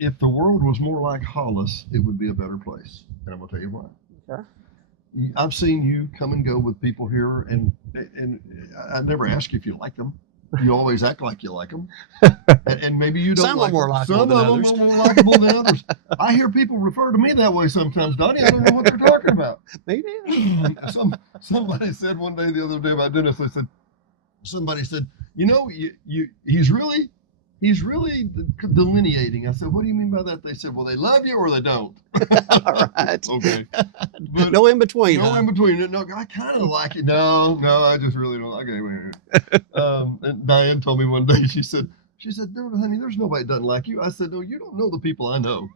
if the world was more like Hollis, it would be a better place. And I'm going to tell you why. Okay. I've seen you come and go with people here, and I never ask you if you like them. You always act like you like them, and maybe you don't. Some like are more them. likable Some than of others. them are more likable than others. I hear people refer to me that way sometimes, Donnie. I don't know what they're talking about. Me neither. Somebody said one day the other day about Dennis. They said somebody said, you know, he's really delineating. I said, what do you mean by that? They said, well, they love you or they don't. All right. Okay. But no in between. no huh? in between. No, I kind of like it. No, I just really don't like it. And Diane told me one day, she said, no, honey, there's nobody that doesn't like you. I said, no, you don't know the people I know.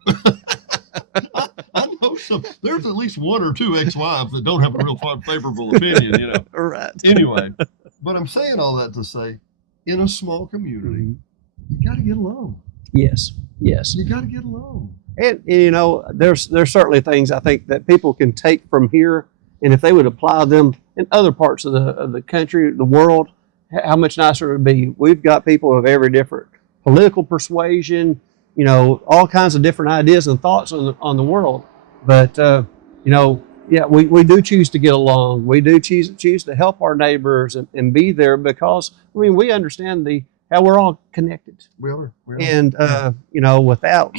I know some. There's at least one or two ex-wives that don't have a real favorable opinion, you know. All right. Anyway, but I'm saying all that to say, in a small community, you got to get along. Yes. Yes. You got to get along. And you know, there's certainly things I think that people can take from here, and if they would apply them in other parts of the country, the world, how much nicer it would be. We've got people of every different political persuasion, you know, all kinds of different ideas and thoughts on the world. But you know, yeah, we do choose to get along. We do choose to help our neighbors and be there because I mean we understand how we're all connected. We are. And you know, without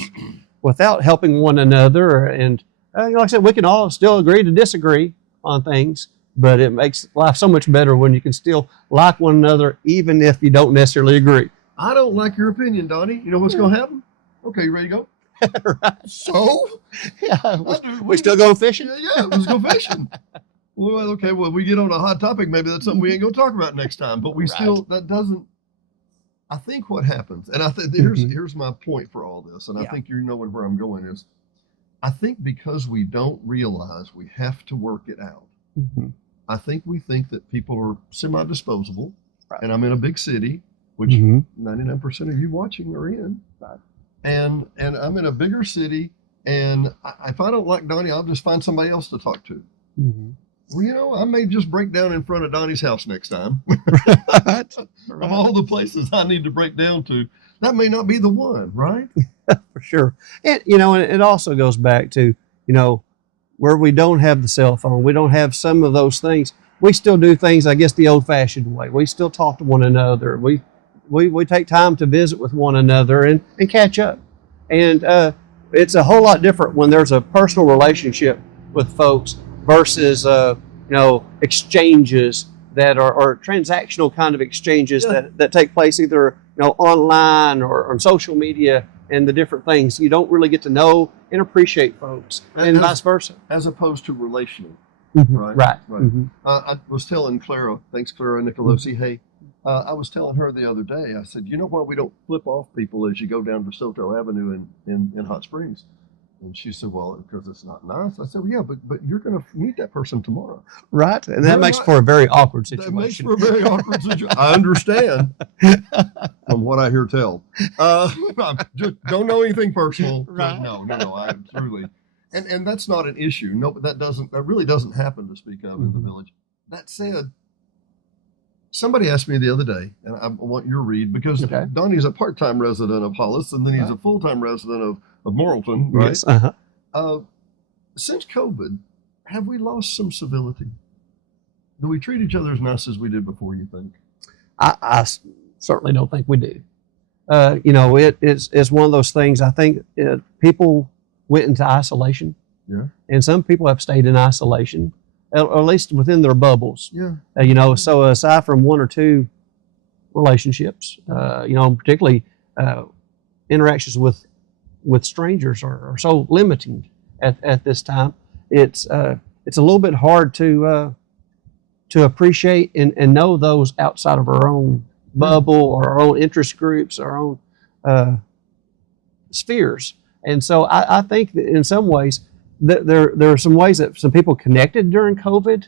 helping one another, and you know, like I said, we can all still agree to disagree on things, but it makes life so much better when you can still like one another, even if you don't necessarily agree. I don't like your opinion, Donnie. You know what's going to happen? Okay, you ready to go? Right. So? Yeah, we still going fishing? Yeah, let's go fishing. Well, okay, well, we get on a hot topic. Maybe that's something we ain't going to talk about next time. But we still, that doesn't, I think what happens, and I think here's my point for all this, and I think you know where I'm going is, I think because we don't realize we have to work it out, I think we think that people are semi-disposable, and I'm in a big city, which 99% of you watching are in, and I'm in a bigger city, and if I don't like Donnie, I'll just find somebody else to talk to. Well, you know, I may just break down in front of Donnie's house next time. Of all the places I need to break down to, that may not be the one, right? For sure. And, you know, it also goes back to, you know, where we don't have the cell phone, we don't have some of those things. We still do things, I guess, the old-fashioned way. We still talk to one another. We take time to visit with one another and catch up. And it's a whole lot different when there's a personal relationship with folks versus, you know, exchanges that are transactional kind of exchanges that take place either, you know, online or on social media and the different things. You don't really get to know and appreciate folks and vice versa. As opposed to relational. Right. I was telling Clara, thanks Clara Nicolosi, hey, I was telling her the other day, I said, you know why we don't flip off people as you go down DeSoto Avenue in Hot Springs? And she said, well, because it's not nice. I said, well, yeah, but you're going to meet that person tomorrow. Right. And that makes for a very awkward situation. That makes for a very awkward situation. I understand from what I hear tell. I just don't know anything personal. Right. No, I truly. And that's not an issue. No, that really doesn't happen to speak of in the village. That said, somebody asked me the other day, and I want your read, because Donnie's a part-time resident of Hollis, and then he's a full-time resident of Morrilton, right? Yes. Since COVID, have we lost some civility? Do we treat each other as nice as we did before, you think? I certainly don't think we do. You know, it's one of those things, I think people went into isolation. Yeah. And some people have stayed in isolation, or at least within their bubbles. Yeah. You know, so aside from one or two relationships, you know, particularly interactions with strangers are so limiting at this time. It's a little bit hard to appreciate and know those outside of our own bubble or our own interest groups, our own spheres. And so I think that in some ways that there are some ways that some people connected during COVID,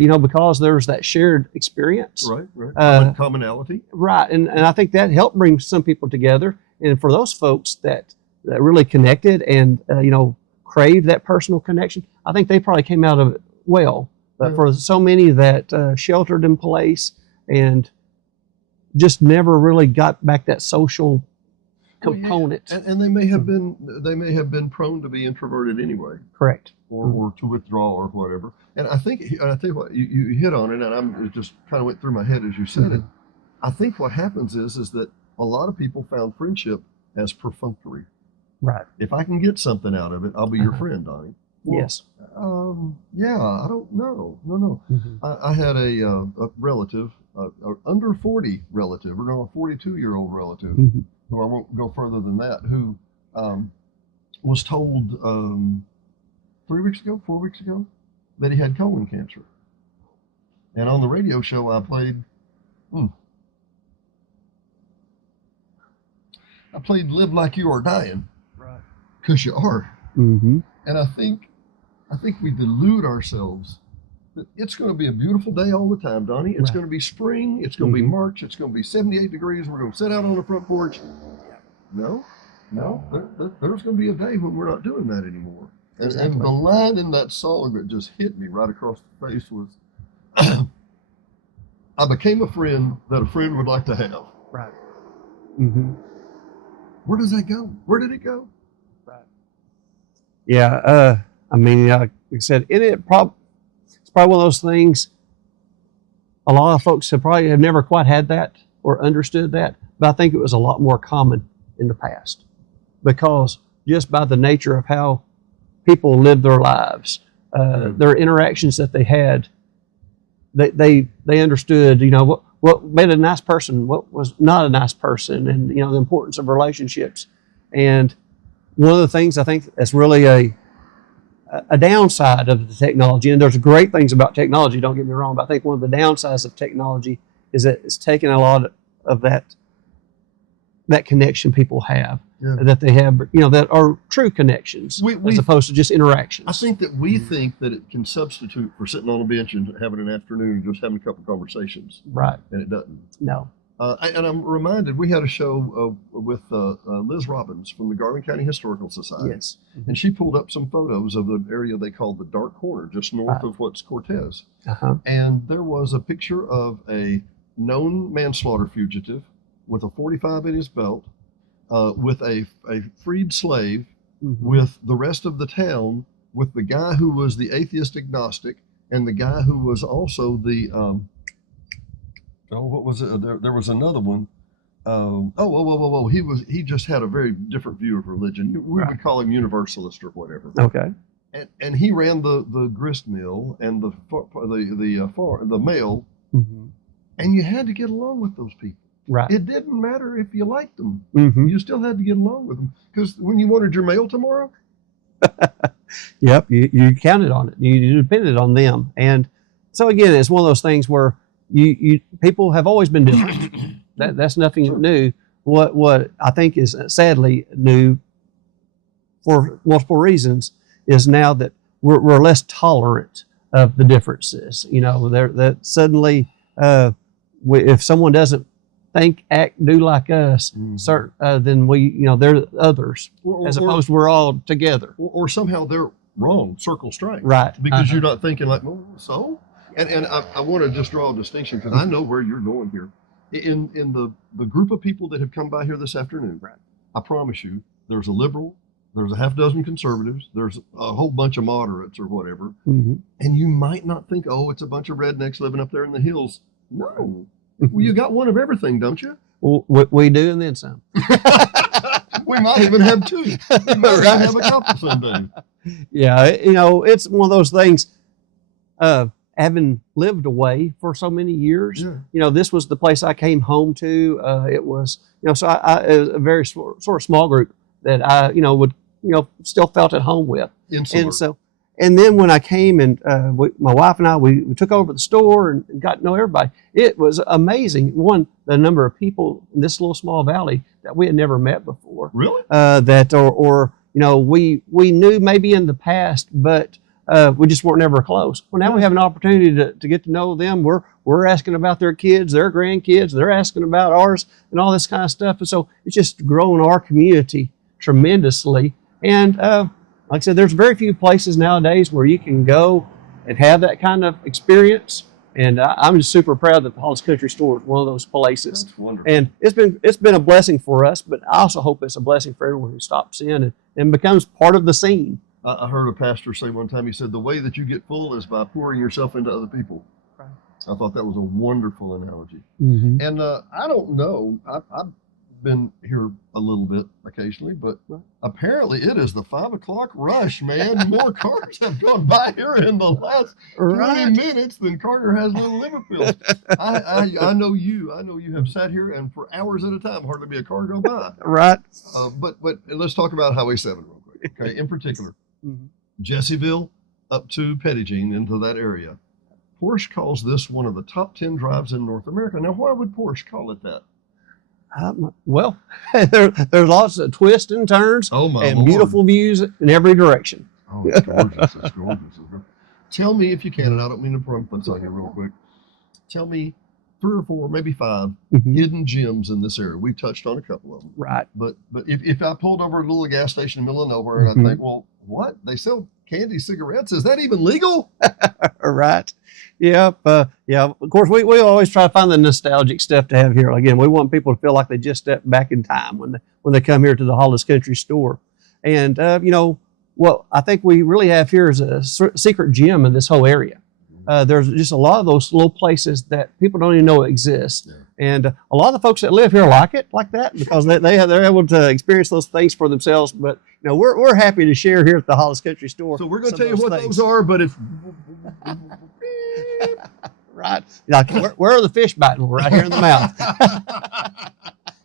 you know, because there's that shared experience. Right. Commonality. Right. And I think that helped bring some people together. And for those folks that really connected and, you know, craved that personal connection, I think they probably came out of it well. But for so many that sheltered in place and just never really got back that social component. And they may have been prone to be introverted anyway, Correct. or to withdraw or whatever. And I think what you hit on it, and it just kind of went through my head as you said it. I think what happens is that a lot of people found friendship as perfunctory. Right. If I can get something out of it, I'll be your friend, Donnie. Well, Yes. Yeah, I don't know. No. I had a relative, under 40 relative, or no, a 42-year-old relative, who I won't go further than that, who was told 4 weeks ago, that he had colon cancer. And on the radio show, I played Live Like You Are Dying. Right. Because you are. Mm-hmm. And I think we delude ourselves that it's going to be a beautiful day all the time, Donnie. It's going to be spring. It's going to be March. It's going to be 78 degrees. We're going to sit out on the front porch. No. There's going to be a day when we're not doing that anymore. Exactly. And the line in that song that just hit me right across the face was, I became a friend that a friend would like to have. Right. Mm-hmm. Where does that go? Where did it go? Right. Yeah. I mean, like I said, it's probably one of those things. A lot of folks have never quite had that or understood that, but I think it was a lot more common in the past, because just by the nature of how people lived their lives, their interactions that they had, they understood, what made a nice person, what was not a nice person, and the importance of relationships. And one of the things I think that's really a downside of the technology, and there's great things about technology, don't get me wrong, but I think one of the downsides of technology is that it's taken a lot of that connection people have, that they have, that are true connections, as opposed to just interactions. I think that we think that it can substitute for sitting on a bench and having an afternoon, just having a couple of conversations. Right. And it doesn't. No. And I'm reminded, we had a show with Liz Robbins from the Garland County Historical Society. Yes. Mm-hmm. And she pulled up some photos of the area they called the Dark Corner, just north of what's Cortez. And there was a picture of a known manslaughter fugitive with a .45 in his belt, with a freed slave, with the rest of the town, with the guy who was the atheist agnostic, and the guy who was also the what was it? There was another one. He just had a very different view of religion. We would call him universalist or whatever. Okay. And he ran the grist mill and the mail, and you had to get along with those people. Right. It didn't matter if you liked them. Mm-hmm. You still had to get along with them, because when you wanted your mail tomorrow. Yep. You counted on it. You depended on them. And so again, it's one of those things where you people have always been different. That's nothing new. What I think is sadly new, for multiple reasons, is now that we're less tolerant of the differences. That suddenly, if someone doesn't think, act, do like us, then they're others, as opposed to we're all together. Or somehow they're wrong, circle strike. Right. Because you're not thinking like, well, so? And I want to just draw a distinction, because I know where you're going here. In the group of people that have come by here this afternoon, I promise you, there's a liberal, there's a half dozen conservatives, there's a whole bunch of moderates or whatever. And you might not think, oh, it's a bunch of rednecks living up there in the hills. No. Well, you got one of everything, don't you? Well, we do, and then some. We might even have two. We might even have a couple someday. Yeah, it's one of those things. Having lived away for so many years, this was the place I came home to. It was, so it was a very sort of small group that I, would, still felt at home with. Insular. And then when I came and my wife and I, we took over the store and got to know everybody. It was amazing. One, the number of people in this little small valley that we had never met before. Really? We knew maybe in the past, but we just weren't ever close. Well, now we have an opportunity to get to know them. We're asking about their kids, their grandkids. They're asking about ours and all this kind of stuff. And so it's just grown our community tremendously. And like I said, there's very few places nowadays where you can go and have that kind of experience And I'm just super proud that the Hollis Country Store is one of those places. That's wonderful. And it's been a blessing for us, but I also hope it's a blessing for everyone who stops in and becomes part of the scene. I heard a pastor say one time, he said, the way that you get full is by pouring yourself into other people. Right. I thought that was a wonderful analogy. Mm-hmm. And I don't know, I've been here a little bit occasionally, but apparently it is the 5 o'clock rush, man. More cars have gone by here in the last 20 minutes than Carter has little Liverpool. I know you have sat here and for hours at a time, hardly be a car go by. Right. But let's talk about Highway 7 real quick, okay? In particular, Jessieville up to Pettigene into that area. Porsche calls this one of the top 10 drives in North America. Now, why would Porsche call it that? Well, there's lots of twists and turns Oh my and Lord. beautiful views in every direction. Oh, it's gorgeous. It's gorgeous. Tell me, if you can, and I don't mean to put on here real quick, tell me 3 or 4, maybe 5 hidden gems in this area. We've touched on a couple of them. Right. But if I pulled over a little gas station in the middle of nowhere and I think, well, what? They sell candy cigarettes? Is that even legal? Right. Yep. Yeah. Of course, we always try to find the nostalgic stuff to have here. Again, we want people to feel like they just stepped back in time when they come here to the Hollis Country Store. And, what I think we really have here is a secret gem in this whole area. There's just a lot of those little places that people don't even know exist. Yeah. And a lot of the folks that live here like it like that because they're able to experience those things for themselves. But we're happy to share here at the Hollis Country Store. So we're going to tell you what those are, but it's right. Like where are the fish biting? Right here in the mouth. I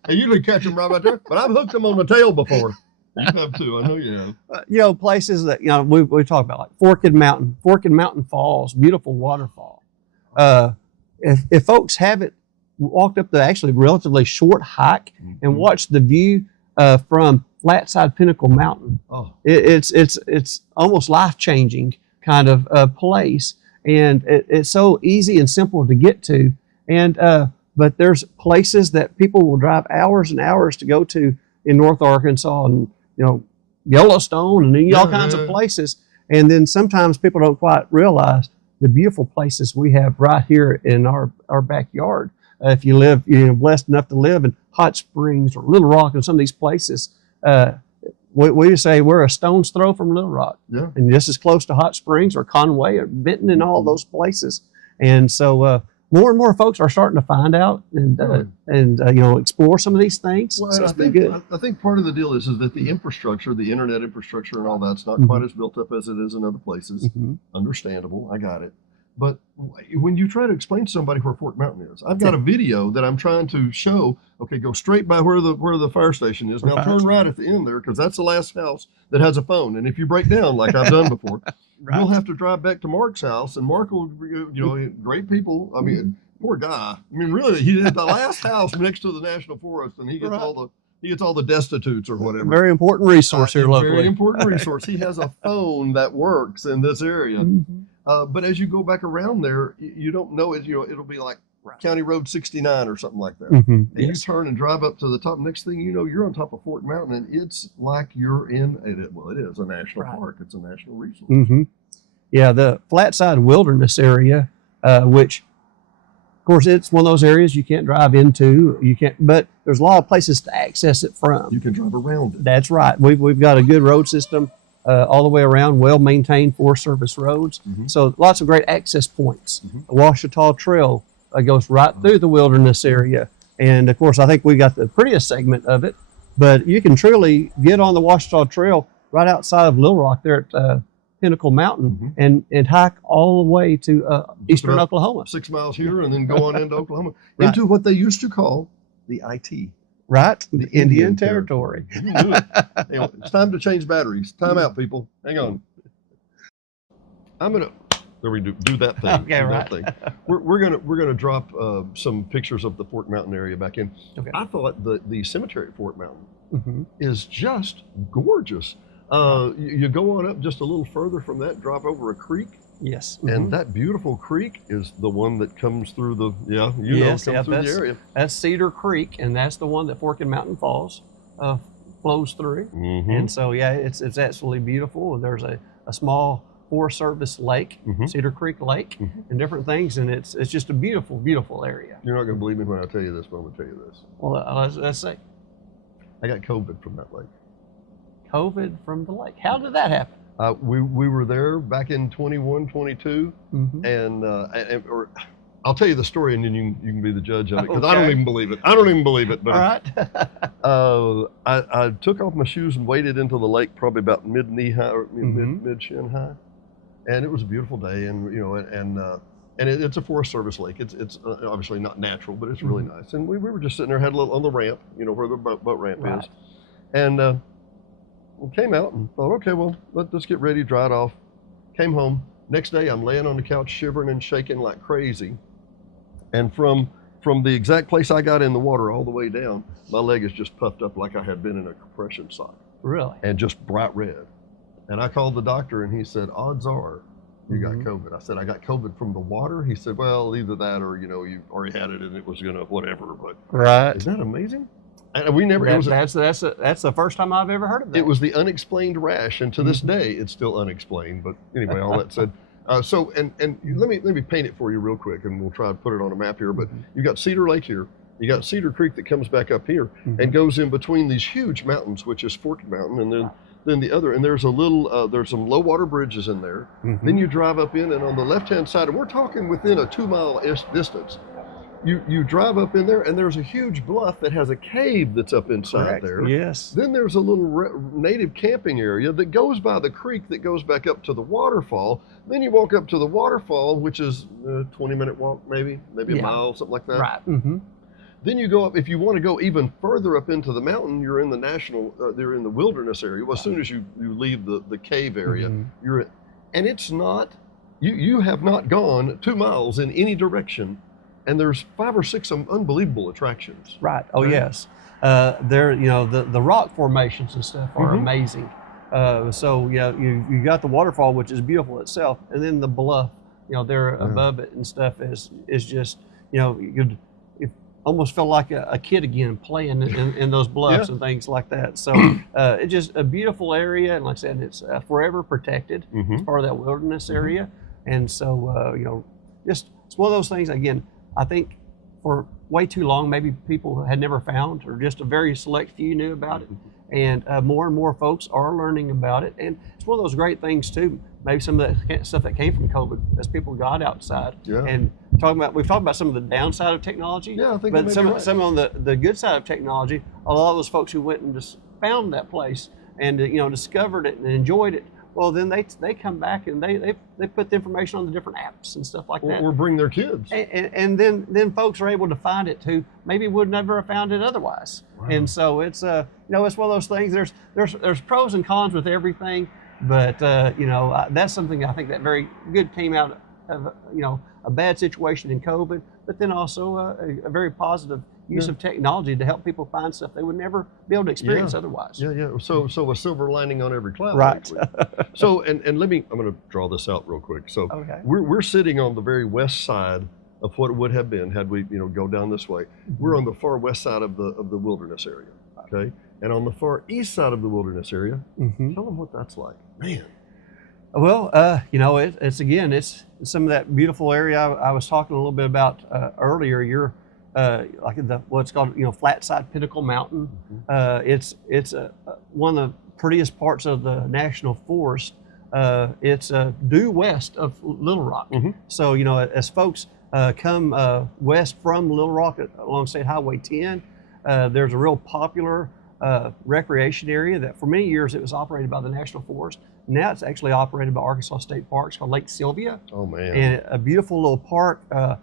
usually catch them right there, but I've hooked them on the tail before. You have too. I know you have. Places that we talk about like Forked Mountain Falls, beautiful waterfall. If folks haven't walked up the actually relatively short hike and watched the view from Flatside Pinnacle Mountain, it's almost life changing kind of place, and it's so easy and simple to get to. And but there's places that people will drive hours and hours to go to in North Arkansas and Yellowstone and all kinds of places. And then sometimes people don't quite realize the beautiful places we have right here in our backyard. If you live, blessed enough to live in Hot Springs or Little Rock and some of these places, we say we're a stone's throw from Little Rock. Yeah. And just as close to Hot Springs or Conway or Benton and all those places. And so more and more folks are starting to find out and explore some of these things. Well, so it's been good. I think part of the deal is that the infrastructure, the internet infrastructure and all that's not quite as built up as it is in other places. Understandable. I got it. But when you try to explain to somebody where Forked Mountain is, I've got a video that I'm trying to show. Okay, go straight by where the fire station is. Now turn right at the end there because that's the last house that has a phone. And if you break down like I've done before, you'll have to drive back to Mark's house. And Mark will, great people. I mean, poor guy. I mean, really, he had the last house next to the National Forest, and he gets all the destitutes or whatever. Very important resource here locally. Very important resource. He has a phone that works in this area. But as you go back around there, you don't know it. It'll be like County Road 69 or something like that. And you turn and drive up to the top. Next thing you know, you're on top of Forked Mountain, and it's like you're in it is a national park. It's a national resource. Yeah, the Flatside Wilderness area, which of course it's one of those areas you can't drive into. But there's a lot of places to access it from. You can drive around it. That's right. We've got a good road system all the way around, well-maintained Forest Service roads. So lots of great access points. The Ouachita Trail goes right through the wilderness area. And of course, I think we got the prettiest segment of it, but you can truly get on the Ouachita Trail right outside of Little Rock there at Pinnacle Mountain and hike all the way to eastern Oklahoma. 6 miles here and then go on into Oklahoma, into what they used to call the IT. Right, the Indian Territory. Anyway, it's time to change batteries. Time out, people. Hang on. I'm gonna. There we do that thing. Okay, that thing. We're gonna drop some pictures of the Forked Mountain area back in. Okay. I thought the cemetery at Forked Mountain is just gorgeous. You go on up just a little further from that, drop over a creek. Yes. And that beautiful creek is the one that comes through the through the area. That's Cedar Creek, and that's the one that Forked Mountain Falls flows through. And so it's absolutely beautiful. There's a small Forest Service lake, Cedar Creek Lake, and different things. And it's just a beautiful, beautiful area. You're not going to believe me when I tell you this, but I'm going to tell you this. Well, let's say I got COVID from that lake. COVID from the lake. How did that happen? We were there back in 21, 22, and or I'll tell you the story, and then you can be the judge of it, because I don't even believe it. I don't even believe it. But all right. I took off my shoes and waded into the lake, probably about mid knee high or mid shin high, and it was a beautiful day, and it's a Forest Service lake. It's obviously not natural, but it's really nice. And we were just sitting there, had a little on the ramp, where the boat ramp is, and we came out and thought, okay, well, let's get ready, dry it off. Came home. Next day, I'm laying on the couch, shivering and shaking like crazy. And from the exact place I got in the water all the way down, my leg is just puffed up like I had been in a compression sock. Really? And just bright red. And I called the doctor, and he said, odds are you got COVID. I said, I got COVID from the water? He said, well, either that or, you already had it and it was going to whatever. But is that amazing? And we never. That's the first time I've ever heard of that. It was the unexplained rash, and to this day, it's still unexplained. But anyway, all that said, so let me paint it for you real quick, and we'll try to put it on a map here. But you got Cedar Lake here, you got Cedar Creek that comes back up here and goes in between these huge mountains, which is Forked Mountain, and then the other, and there's a little, there's some low water bridges in there. Then you drive up in, and on the left-hand side, and we're talking within a 2-mile distance. You drive up in there, and there's a huge bluff that has a cave that's up inside there. Yes. Then there's a little native camping area that goes by the creek that goes back up to the waterfall. Then you walk up to the waterfall, which is a 20-minute walk, maybe a mile, something like that. Right. Then you go up. If you want to go even further up into the mountain, you're in the they're in the wilderness area. Well, as soon as you leave the cave area, you're and it's not. You have not gone 2 miles in any direction. And there's 5 or 6 unbelievable attractions. Right. Oh, yes. There, the rock formations and stuff are amazing. So you got the waterfall, which is beautiful itself, and then the bluff, there above it and stuff is just, you almost felt like a kid again playing in those bluffs and things like that. So it's just a beautiful area, and like I said, it's forever protected. It's part of that wilderness area, and so just it's one of those things again. I think for way too long, maybe people had never found, or just a very select few knew about it. And more and more folks are learning about it. And it's one of those great things too, maybe some of that stuff that came from COVID as people got outside. And we've talked about some of the downside of technology. Yeah, I think but some on the good side of technology, a lot of those folks who went and just found that place and discovered it and enjoyed it, well, then they come back and they put the information on the different apps and stuff like that. Or bring their kids. And then folks are able to find it too. Maybe would never have found it otherwise. Wow. And so it's it's one of those things. There's pros and cons with everything, but that's something I think that very good came out of a bad situation in COVID, but then also a very positive use of technology to help people find stuff they would never be able to experience otherwise. Yeah. So a silver lining on every cloud. Right. So and I'm going to draw this out real quick. So we're sitting on the very west side of what would have been had we go down this way. We're on the far west side of the wilderness area. Okay. And on the far east side of the wilderness area, tell them what that's like, man. Well, it's some of that beautiful area I was talking a little bit about earlier. You're like what's called Flat Side Pinnacle Mountain. It's one of the prettiest parts of the national forest. It's due west of Little Rock. So as folks come west from Little Rock along State Highway 10, there's a real popular recreation area that for many years it was operated by the National Forest. Now it's actually operated by Arkansas State Parks, called Lake Sylvia. Oh man! And a beautiful little park, a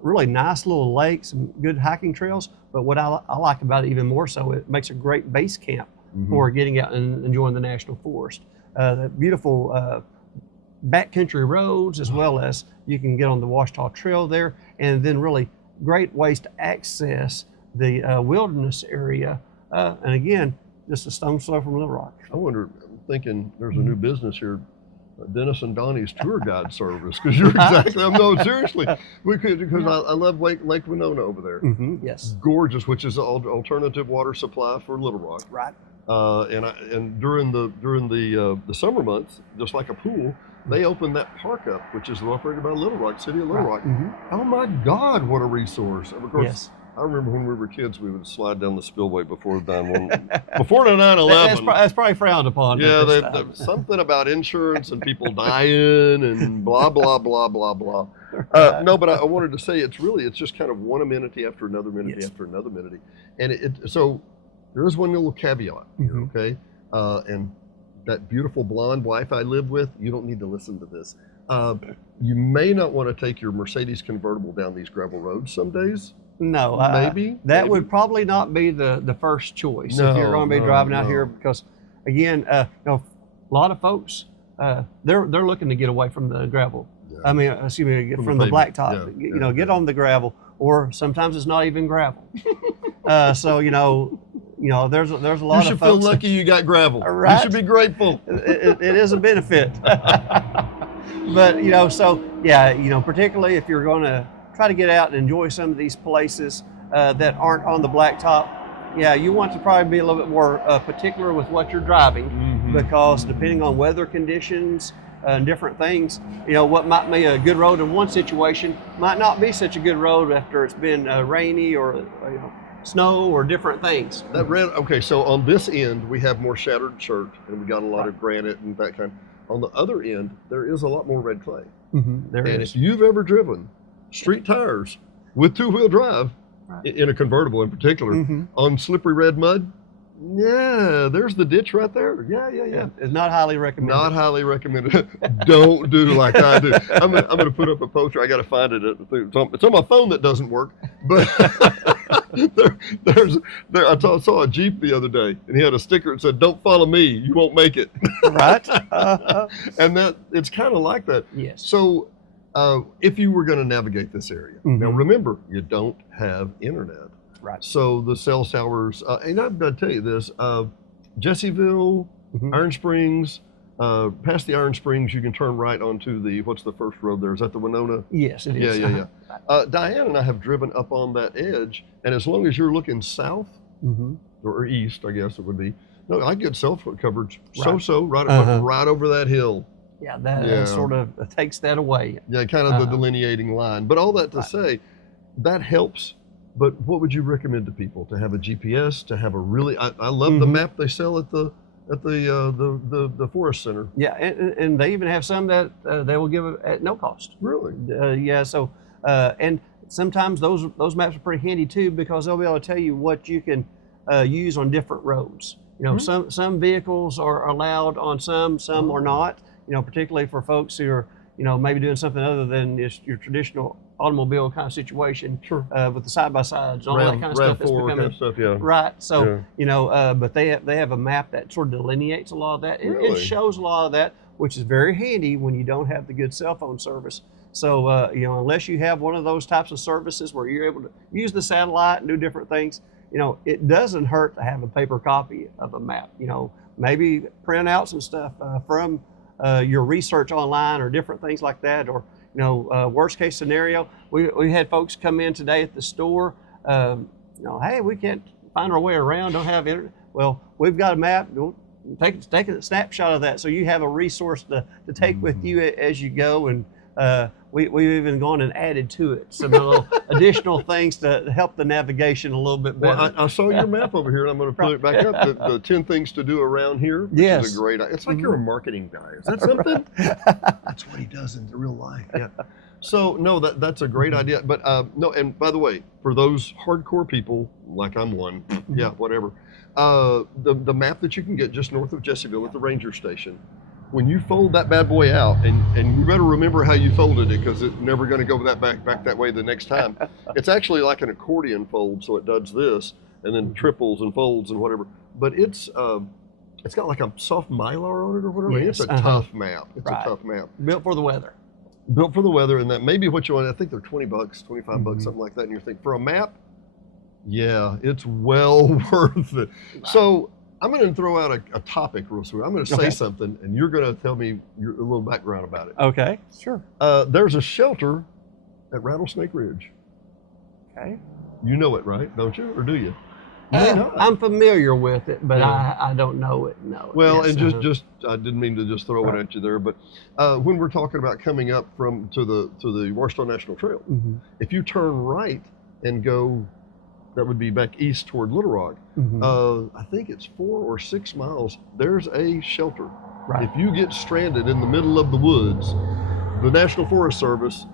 really nice little lake, some good hiking trails. But what I like about it even more so, it makes a great base camp for getting out and enjoying the National Forest. The beautiful backcountry roads, as well as you can get on the Washita Trail there, and then really great ways to access the wilderness area. And again, just a stone's throw from Little Rock. I wonder, I'm thinking there's a new business here, Dennis and Donnie's tour guide service, because you're exactly, I'm no, seriously, because I love Lake Winona over there. Yes. Gorgeous, which is the alternative water supply for Little Rock. Right. And during the summer months, just like a pool, they opened that park up, which is operated by Little Rock, City of Little Rock. Oh my God, what a resource! Of course, Yes. I remember when we were kids, we would slide down the spillway before the 9/11. That's probably frowned upon. Yeah, at this time. something about insurance and people dying and blah blah blah blah blah. Right. No, but I wanted to say it's just kind of one amenity after another amenity Yes. after another amenity, and so there is one little caveat here, Mhm. okay? And that beautiful blonde wife I live with, you don't need to listen to this. You may not want to take your Mercedes convertible down these gravel roads some days. No, Maybe that maybe. would probably not be the first choice if you're No, going to be no, driving out no. here, because again, a lot of folks they're looking to get away from the gravel. Yeah. I mean, excuse me, From from the the pavement. blacktop. Yeah, Get yeah. on the gravel, or sometimes it's not even gravel. So there's a lot You of should feel folks. lucky you got gravel. You Right. should be grateful. It is a benefit. But so yeah, particularly if you're going to try to get out and enjoy some of these places that aren't on the blacktop, yeah, you want to probably be a little bit more particular with what you're driving, Mhm. because depending on weather conditions and different things, what might be a good road in one situation might not be such a good road after it's been rainy or snow or different things. Okay, so on this end, we have more shattered chert and we got a lot of granite and that kind. On the other end, there is a lot more red clay. There And is. if you've ever driven street tires with two-wheel drive, Right. in a convertible in particular, Mhm. on slippery red mud, yeah, there's the ditch right there. Yeah. It's not highly recommended. Not highly recommended. Don't do like I do. I'm gonna put up a poster. I gotta find it. It's on my phone that doesn't work. But I saw a Jeep the other day, and he had a sticker that said, "Don't follow me. You won't make it." Right? And that it's kind of like that. Yes. So, if you were going to navigate this area, now Mhm. remember, you don't have internet. Right. So the cell towers, and I'm going to tell you this, Jesseville, Mhm. Iron Springs, past the Iron Springs, you can turn right onto what's the first road there? Is that the Winona? Yes, it Yeah, is. yeah. Diane and I have driven up on that edge, and as long as you're looking south Mhm. or east, I guess it would be, no, I get cell phone coverage Right. right, right over that hill. Yeah, that Yeah. sort of takes that away. Yeah, kind of the Uh-huh. delineating line. But all that to Right. say, that helps. But what would you recommend to people? To have a GPS, to have a really, I love the Mhm. map they sell at the Forest Center. Yeah, and they even have some that they will give at no cost. Really? Yeah, so and sometimes those maps are pretty handy too, because they'll be able to tell you what you can use on different roads. Mhm. Some vehicles are allowed on some are not. Particularly for folks who are maybe doing something other than just your traditional automobile kind of situation. Sure. With the side by sides, all that kind of stuff that's RAV4 becoming kind of stuff, yeah. right. So Yeah. but they have a map that sort of delineates a lot of that. It Really? shows a lot of that, which is very handy when you don't have the good cell phone service. So unless you have one of those types of services where you're able to use the satellite and do different things, it doesn't hurt to have a paper copy of a map. Maybe print out some stuff from your research online or different things like that. Or worst case scenario, we had folks come in today at the store. Hey, we can't find our way around. Don't have internet. Well, we've got a map. We'll take a snapshot of that, so you have a resource to take with you as you go. And we've even gone and added to it some little additional things to help the navigation a little bit better. Well, I saw your map over here, and I'm going to put it back up. The 10 things to do around here. Which Yes. is a great. It's like you're a marketing guy. Is that something? That's what he does in real life. Yeah. So no, that's a great idea. But no, and by the way, for those hardcore people like I'm one, yeah, whatever. The map that you can get just north of Jesseville at the ranger station. When you fold that bad boy out, and you better remember how you folded it, because it's never going to go back that way the next time. It's actually like an accordion fold, so it does this, and then triples and folds and whatever. But it's got like a soft mylar on it or whatever. Yes, It's a tough map. It's Right. a tough map. Built for the weather. Built for the weather, and that may be what you want. I think they're $20, $25, Mhm. something like that. And you're thinking, for a map, yeah, it's well worth it. So I'm going to throw out a topic real soon. I'm going to say Okay. something, and you're going to tell me a little background about it. Okay, sure. There's a shelter at Rattlesnake Ridge. Okay. You know it, right? Don't you? Or do you? May not. I'm familiar with it, but Yeah. I don't know it. No. Well, Yes, and just I didn't mean to just throw Right. it at you there, but when we're talking about coming up to the Washita National Trail, Mhm. if you turn right and go, that would be back east toward Little Rock. Mhm. I think it's 4 or 6 miles. There's a shelter. Right. If you get stranded in the middle of the woods, the National Forest Service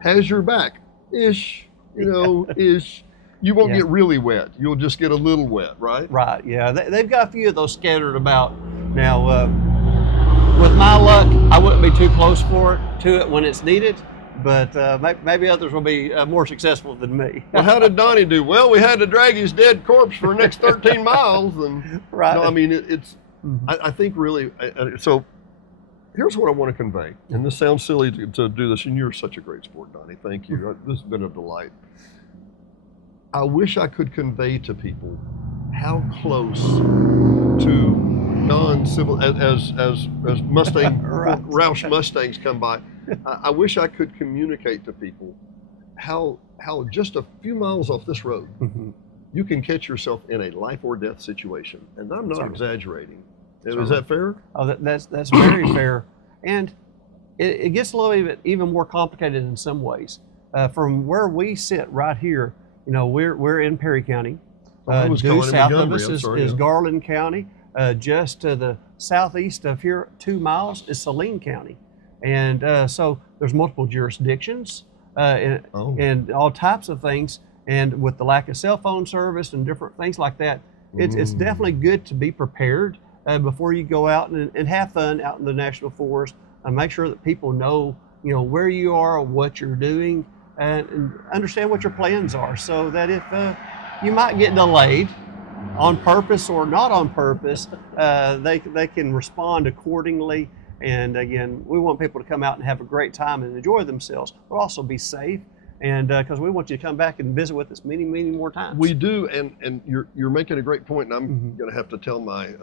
has your back, ish. Ish. You won't Yeah. get really wet. You'll just get a little wet, right? Right. Yeah. They've got a few of those scattered about. Now, with my luck, I wouldn't be too close to it when it's needed, but maybe others will be more successful than me. Well, how did Donnie do? Well, we had to drag his dead corpse for the next 13 miles, and Right. no, I mean it's. Mhm. I think really. So, here's what I want to convey, and this sounds silly to do this, and you're such a great sport, Donnie. Thank you. This has been a delight. I wish I could convey to people how close to non-civil as Mustang Right. Roush Mustangs come by. I wish I could communicate to people how just a few miles off this road Mhm. you can catch yourself in a life or death situation, and I'm not Certainly. exaggerating. Is Certainly. that fair? Oh, that's very fair, and it gets a little even more complicated in some ways. From where we sit right here, we're in Perry County. Oh, I was Due calling it south of Montgomery. us I'm is, sorry, is yeah. Garland County. Just to the southeast of here, 2 miles, is Saline County, and so there's multiple jurisdictions Oh. and all types of things. And with the lack of cell phone service and different things like that, it's definitely good to be prepared before you go out and have fun out in the national forest, and make sure that people know where you are, what you're doing, and understand what your plans are, so that if you might get delayed on purpose or not on purpose, they can respond accordingly. And again, we want people to come out and have a great time and enjoy themselves, but also be safe. And because we want you to come back and visit with us many, many more times. We do, and you're making a great point, and I'm Mhm. going to have to tell my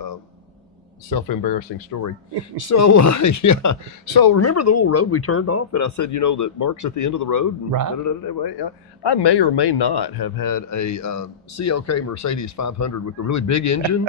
self-embarrassing story. So yeah, so remember the little road we turned off, and I said, that Mark's at the end of the road. And Right. Yeah. I may or may not have had a CLK Mercedes 500 with the really big engine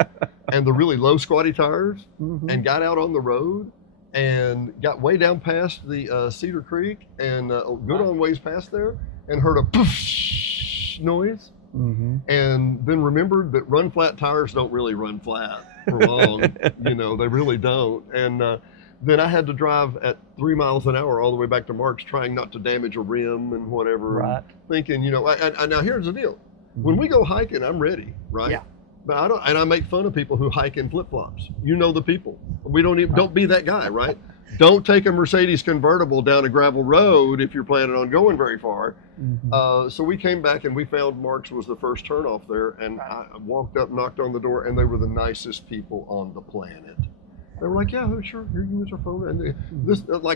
and the really low squatty tires, Mhm. and got out on the road and got way down past the Cedar Creek and good on ways past there, and heard a poof noise, Mhm. and then remembered that run flat tires don't really run flat for long. They really don't. And then I had to drive at 3 miles an hour all the way back to Mark's, trying not to damage a rim and whatever. Right. Thinking, and now here's the deal. When we go hiking, I'm ready, right? Yeah. But I make fun of people who hike in flip-flops. The people. We don't be that guy, right? Don't take a Mercedes convertible down a gravel road if you're planning on going very far. Mhm. So we came back and we found Mark's was the first turnoff there, and I walked up, knocked on the door, and they were the nicest people on the planet. They were like, "Yeah, sure, you can use our phone." And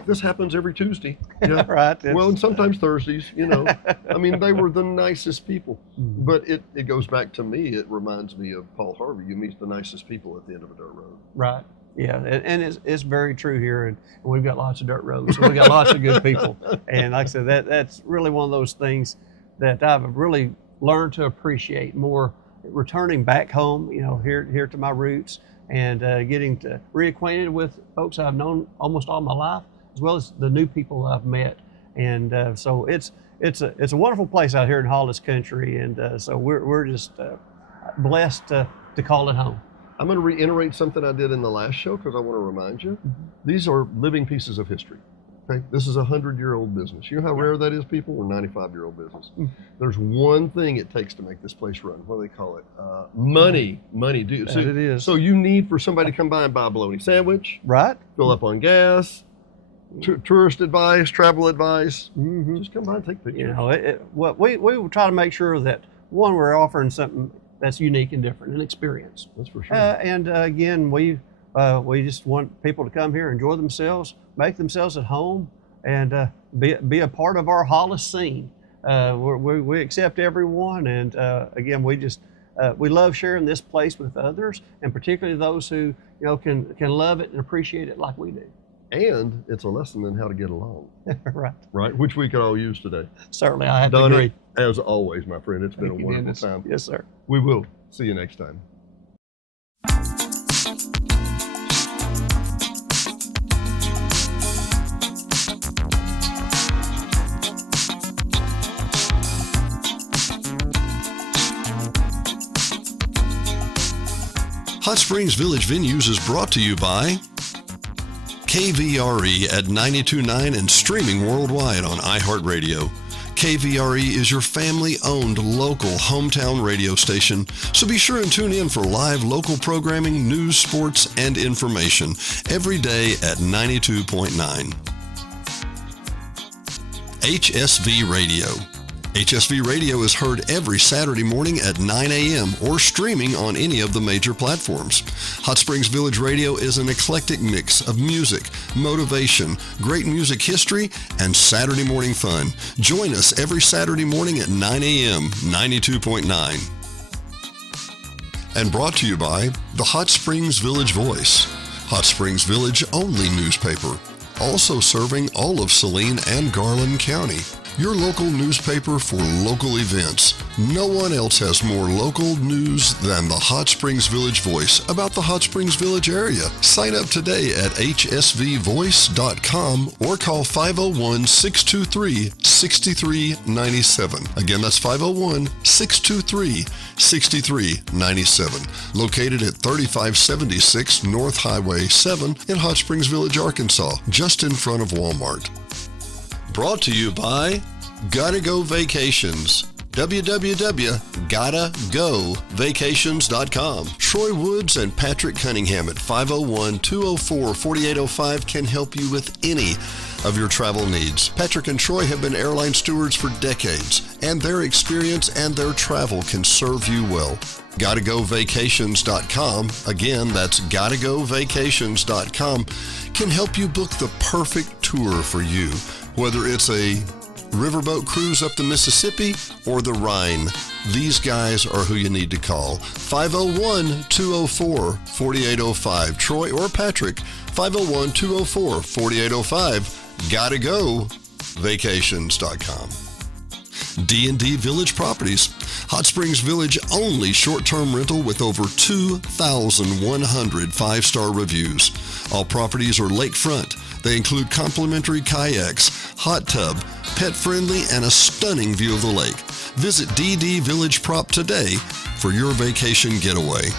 this happens every Tuesday. Yeah. Right. Well, and sometimes Thursdays. I mean, they were the nicest people. Mhm. But it goes back to me. It reminds me of Paul Harvey. You meet the nicest people at the end of a dirt road. Right. Yeah, and it's very true here, and we've got lots of dirt roads, so we got lots of good people. And like I said, that's really one of those things that I've really learned to appreciate more, returning back home, here to my roots, and getting to reacquainted with folks I've known almost all my life, as well as the new people I've met. And so it's a wonderful place out here in Hollis Country, and so we're just blessed to call it home. I'm going to reiterate something I did in the last show because I want to remind you. Mm-hmm. These are living pieces of history. Okay, this is a 100-year-old business. You know how rare that is, people? We're a 95-year-old business. There's one thing it takes to make this place run. What do they call it? Money. Money. That it is. So you need for somebody to come by and buy a bologna sandwich, Right? fill up on gas, tourist advice, travel advice. Mm-hmm. Just come by and take pictures. What we will try to make sure that, one, we're offering something that's unique and different, an experience. That's for sure. And again, we just want people to come here, enjoy themselves, make themselves at home, and be a part of our Hollis scene. We accept everyone, and again, we love sharing this place with others, and particularly those who can love it and appreciate it like we do. and it's a lesson in how to get along, Right. right? Which we could all use today. Certainly, I have to Donnie, agree. as always, my friend, it's been Thank a you, wonderful Dennis. time. Yes, sir. We will see you next time. Hot Springs Village Venues is brought to you by KVRE at 92.9 and streaming worldwide on iHeartRadio. KVRE is your family-owned local hometown radio station, so be sure and tune in for live local programming, news, sports, and information every day at 92.9. HSV Radio. HSV Radio is heard every Saturday morning at 9 a.m. or streaming on any of the major platforms. Hot Springs Village Radio is an eclectic mix of music, motivation, great music history, and Saturday morning fun. Join us every Saturday morning at 9 a.m. 92.9. And brought to you by the Hot Springs Village Voice, Hot Springs Village only newspaper, also serving all of Saline and Garland County. Your local newspaper for local events. No one else has more local news than the Hot Springs Village Voice about the Hot Springs Village area. Sign up today at hsvvoice.com or call 501-623-6397. Again, that's 501-623-6397. Located at 3576 North Highway 7 in Hot Springs Village, Arkansas, just in front of Walmart. Brought to you by Gotta Go Vacations. www.gottagovacations.com. Troy Woods and Patrick Cunningham at 501-204-4805 can help you with any of your travel needs. Patrick and Troy have been airline stewards for decades, and their experience and their travel can serve you well. GottaGoVacations.com, again, that's GottaGoVacations.com, can help you book the perfect tour for you, whether it's a riverboat cruise up the Mississippi or the Rhine. These guys are who you need to call. 501-204-4805. Troy or Patrick, 501-204-4805. GottaGoVacations.com. D&D Village Properties. Hot Springs Village only short-term rental with over 2,100 five-star reviews. All properties are lakefront. They include complimentary kayaks, hot tub, pet-friendly, and a stunning view of the lake. Visit DD Village Prop today for your vacation getaway.